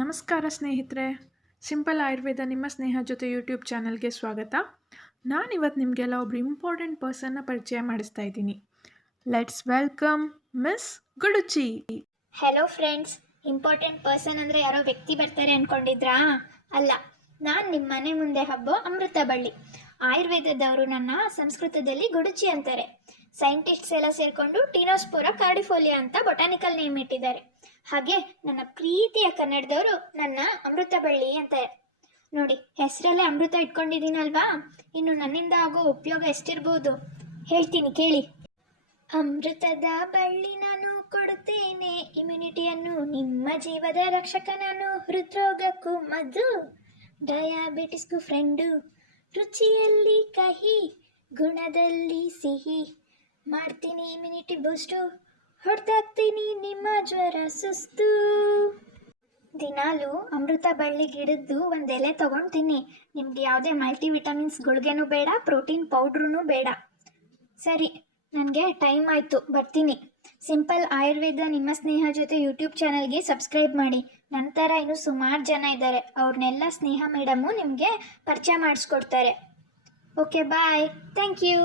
ನಮಸ್ಕಾರ ಸ್ನೇಹಿತರೆ, ಸಿಂಪಲ್ ಆಯುರ್ವೇದ ನಿಮ್ಮ ಸ್ನೇಹ ಜೊತೆ ಯೂಟ್ಯೂಬ್ ಚಾನಲ್ಗೆ ಸ್ವಾಗತ. ನಾನಿವತ್ತು ನಿಮಗೆಲ್ಲ ಒಬ್ರು ಇಂಪಾರ್ಟೆಂಟ್ ಪರ್ಸನ್ನ ಪರಿಚಯ ಮಾಡಿಸ್ತಾ ಇದ್ದೀನಿ. Let's welcome miss Guduchi. Hello friends, important person ಅಂದರೆ ಯಾರೋ ವ್ಯಕ್ತಿ ಬರ್ತಾರೆ ಅಂದ್ಕೊಂಡಿದ್ರಾ? ಅಲ್ಲ, ನಾನು ನಿಮ್ಮ ಮನೆ ಮುಂದೆ ಹಬ್ಬೋ ಅಮೃತ ಬಳ್ಳಿ. ಆಯುರ್ವೇದದವರು ನನ್ನ ಸಂಸ್ಕೃತದಲ್ಲಿ ಗುಡುಚಿ ಅಂತಾರೆ. ಸೈಂಟಿಸ್ಟ್ಸ್ ಎಲ್ಲ ಸೇರಿಕೊಂಡು ಟೀನೋಸ್ಪೋರಾ ಕಾರ್ಡಿಫೋಲಿಯಾ ಅಂತ ಬೊಟಾನಿಕಲ್ ನೇಮ್ ಇಟ್ಟಿದ್ದಾರೆ. ಹಾಗೆ ನನ್ನ ಪ್ರೀತಿಯ ಕನ್ನಡದವರು ನನ್ನ ಅಮೃತ ಬಳ್ಳಿ ಅಂತಾರೆ. ನೋಡಿ, ಹೆಸರಲ್ಲೇ ಅಮೃತ ಇಟ್ಕೊಂಡಿದ್ದೀನಲ್ವಾ, ಇನ್ನು ನನ್ನಿಂದ ಆಗೋ ಉಪಯೋಗ ಎಷ್ಟಿರ್ಬೋದು ಹೇಳ್ತೀನಿ ಕೇಳಿ. ಅಮೃತದ ಬಳ್ಳಿ ನಾನು ಕೊಡುತ್ತೇನೆ ಇಮ್ಯುನಿಟಿಯನ್ನು, ನಿಮ್ಮ ಜೀವದ ರಕ್ಷಕ ನಾನು, ಹೃದ್ರೋಗಕ್ಕೂ ಮದ್ದು, ಡಯಾಬಿಟಿಸ್ಗೂ ಫ್ರೆಂಡು, ರುಚಿಯಲ್ಲಿ ಕಹಿ ಗುಣದಲ್ಲಿ ಸಿಹಿ, ಮಾಡ್ತೀನಿ ಇಮ್ಯುನಿಟಿ ಬೂಸ್ಟು, ಹೊಡೆದಾಕ್ತೀನಿ ನಿಮ್ಮ ಜ್ವರ ಸುಸ್ತು. ದಿನಾಲು ಅಮೃತ ಬಳ್ಳಿ ಗಿಡದ್ದು ಒಂದು ಎಲೆ ತೊಗೊಂಡು ತಿನ್ನಿ. ನಿಮ್ಗೆ ಯಾವುದೇ ಮಲ್ಟಿ ವಿಟಮಿನ್ಸ್ ಗುಳಿಗೆನೂ ಬೇಡ, ಪ್ರೋಟೀನ್ ಪೌಡ್ರೂ ಬೇಡ. ಸರಿ, ನನಗೆ ಟೈಮ್ ಆಯಿತು, ಬರ್ತೀನಿ. ಸಿಂಪಲ್ ಆಯುರ್ವೇದ ನಿಮ್ಮ ಸ್ನೇಹ ಜೊತೆ ಯೂಟ್ಯೂಬ್ ಚಾನಲ್ಗೆ ಸಬ್ಸ್ಕ್ರೈಬ್ ಮಾಡಿ. ನಂತರ ಇನ್ನೂ ಸುಮಾರು ಜನ ಇದ್ದಾರೆ, ಅವ್ರನ್ನೆಲ್ಲ ಸ್ನೇಹ ಮೇಡಮು ನಿಮಗೆ ಪರಿಚಯ ಮಾಡಿಸ್ಕೊಡ್ತಾರೆ. Okay, bye, thank you.